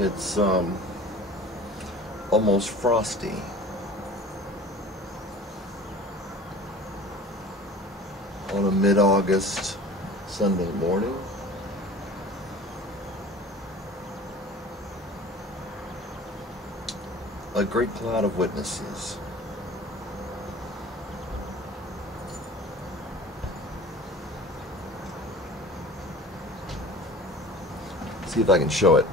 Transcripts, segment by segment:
It's almost frosty. On a mid-August Sunday morning. A great cloud of witnesses. See if I can show it.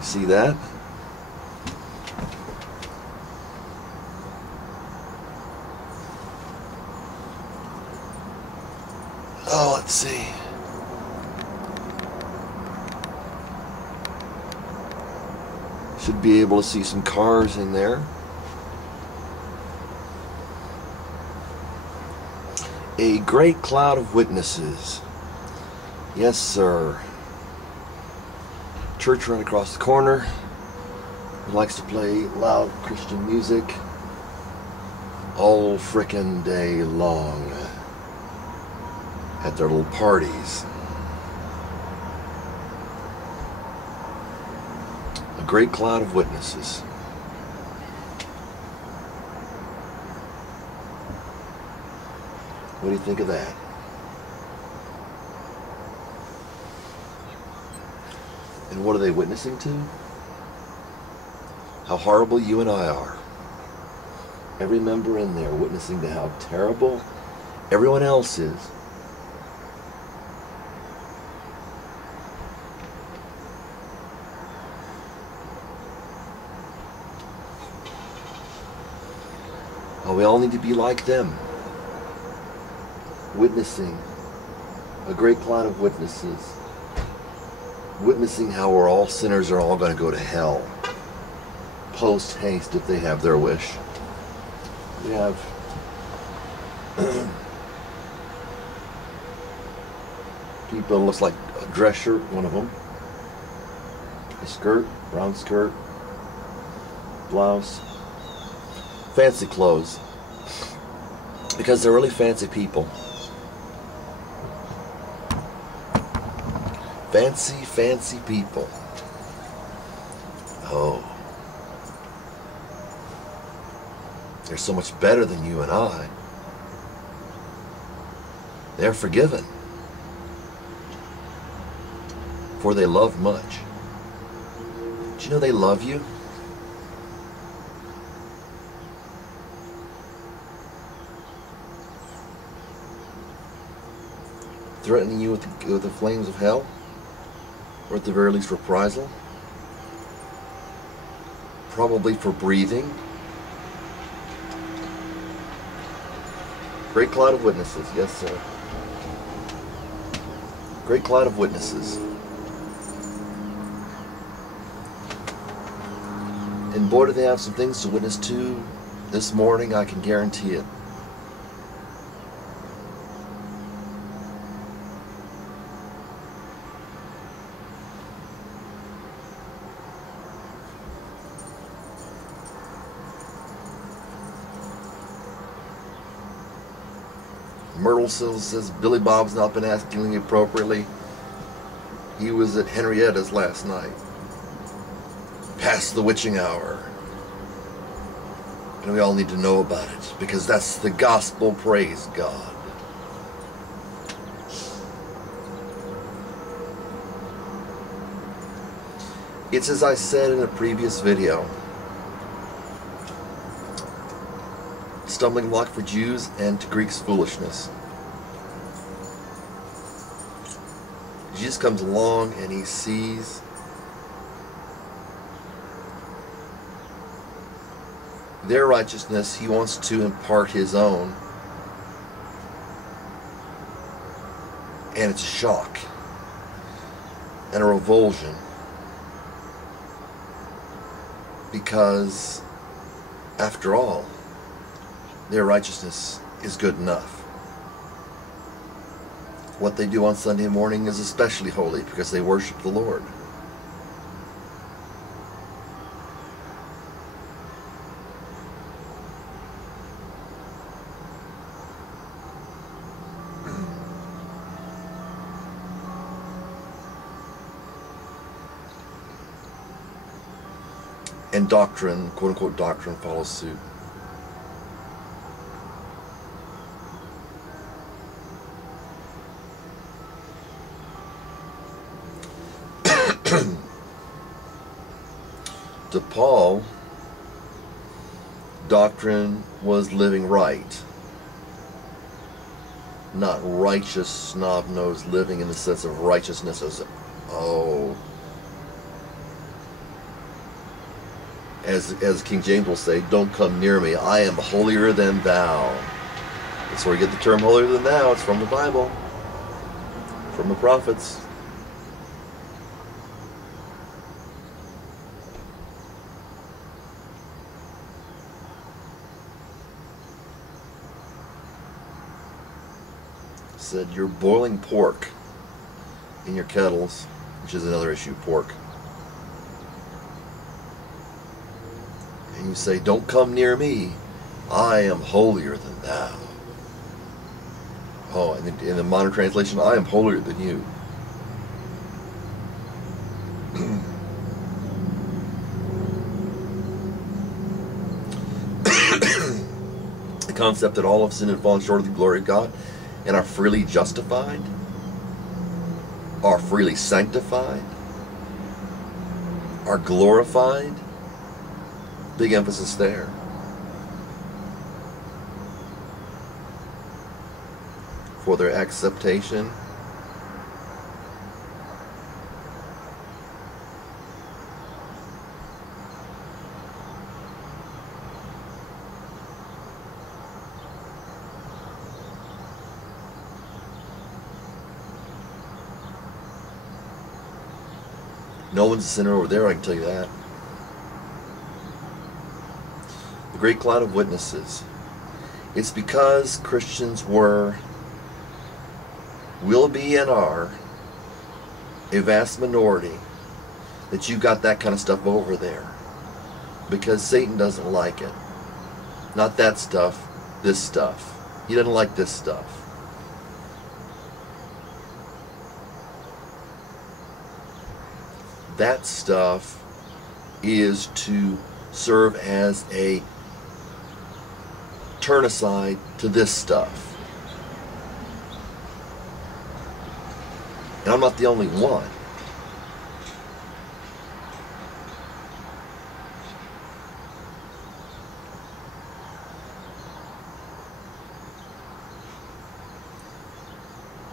See that? Oh, let's see. Should be able to see some cars in there. A great cloud of witnesses. Yes, sir. Church right across the corner. Who likes to play loud Christian music all frickin' day long at their little parties. A great cloud of witnesses. What do you think of that? And what are they witnessing to? How horrible you and I are. Every member in there witnessing to how terrible everyone else is. Oh, we all need to be like them. Witnessing. A great cloud of witnesses. Witnessing how we're all sinners are all going to go to hell. Post haste if they have their wish. We have people, looks like a dress shirt, one of them. A skirt, brown skirt, blouse. Fancy clothes. Because they're really fancy people. Fancy, fancy people. Oh. They're so much better than you and I. They're forgiven. For they love much. Do you know they love you? Threatening you with the flames of hell? Or at the very least reprisal? Probably for breathing. Great cloud of witnesses, yes sir. Great cloud of witnesses. And boy, do they have some things to witness to this morning, I can guarantee it. Myrtle says Billy Bob's not been asking me appropriately. He was at Henrietta's last night. Past the witching hour. And we all need to know about it, because that's the gospel, praise God. It's as I said in a previous video. Stumbling block for Jews and to Greeks foolishness. Jesus comes along and he sees their righteousness. He wants to impart his own. And it's a shock and a revulsion, because after all, their righteousness is good enough. What they do on Sunday morning is especially holy because they worship the Lord. And doctrine, quote-unquote doctrine, follows suit. To Paul, doctrine was living right, not righteous, snob-nosed living in the sense of righteousness as King James will say, don't come near me, I am holier than thou. That's where you get the term holier than thou. It's from the Bible, from the prophets. Said you're boiling pork in your kettles, which is another issue, pork. And you say, don't come near me, I am holier than thou. Oh, and in the modern translation, I am holier than you. The concept that all have sinned and fallen short of the glory of God and are freely justified, are freely sanctified, are glorified. Big emphasis there. For their acceptation. No one's a sinner over there, I can tell you that. The great cloud of witnesses. It's because Christians were, will be, and are a vast minority that you got that kind of stuff over there. Because Satan doesn't like it. Not that stuff, this stuff. He doesn't like this stuff. That stuff is to serve as a turn aside to this stuff. And I'm not the only one.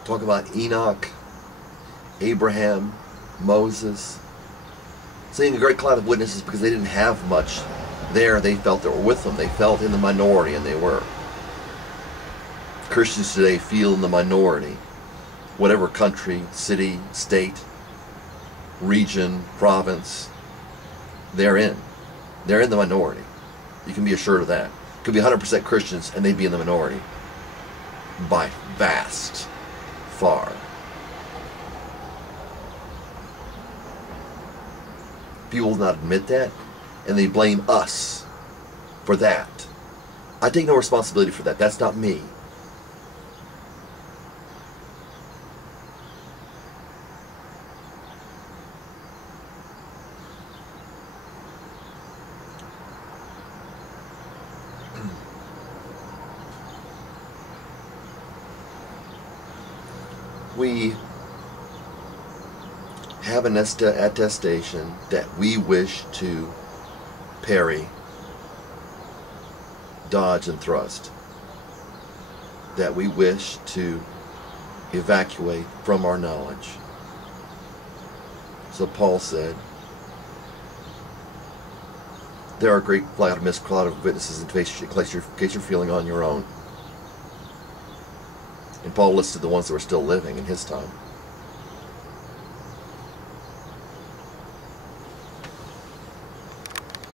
Talk about Enoch, Abraham, Moses. Saying a great cloud of witnesses because they didn't have much there. They felt that were with them. They felt in the minority, and they were. Christians today feel in the minority. Whatever country, city, state, region, province, they're in. They're in the minority. You can be assured of that. Could be 100% Christians, and they'd be in the minority. By vast, far. People will not admit that, and they blame us for that. I take no responsibility for that. That's not me. We have an attestation that we wish to parry, dodge, and thrust. That we wish to evacuate from our knowledge. So Paul said, there are a great cloud of witnesses in case you're feeling on your own. And Paul listed the ones that were still living in his time.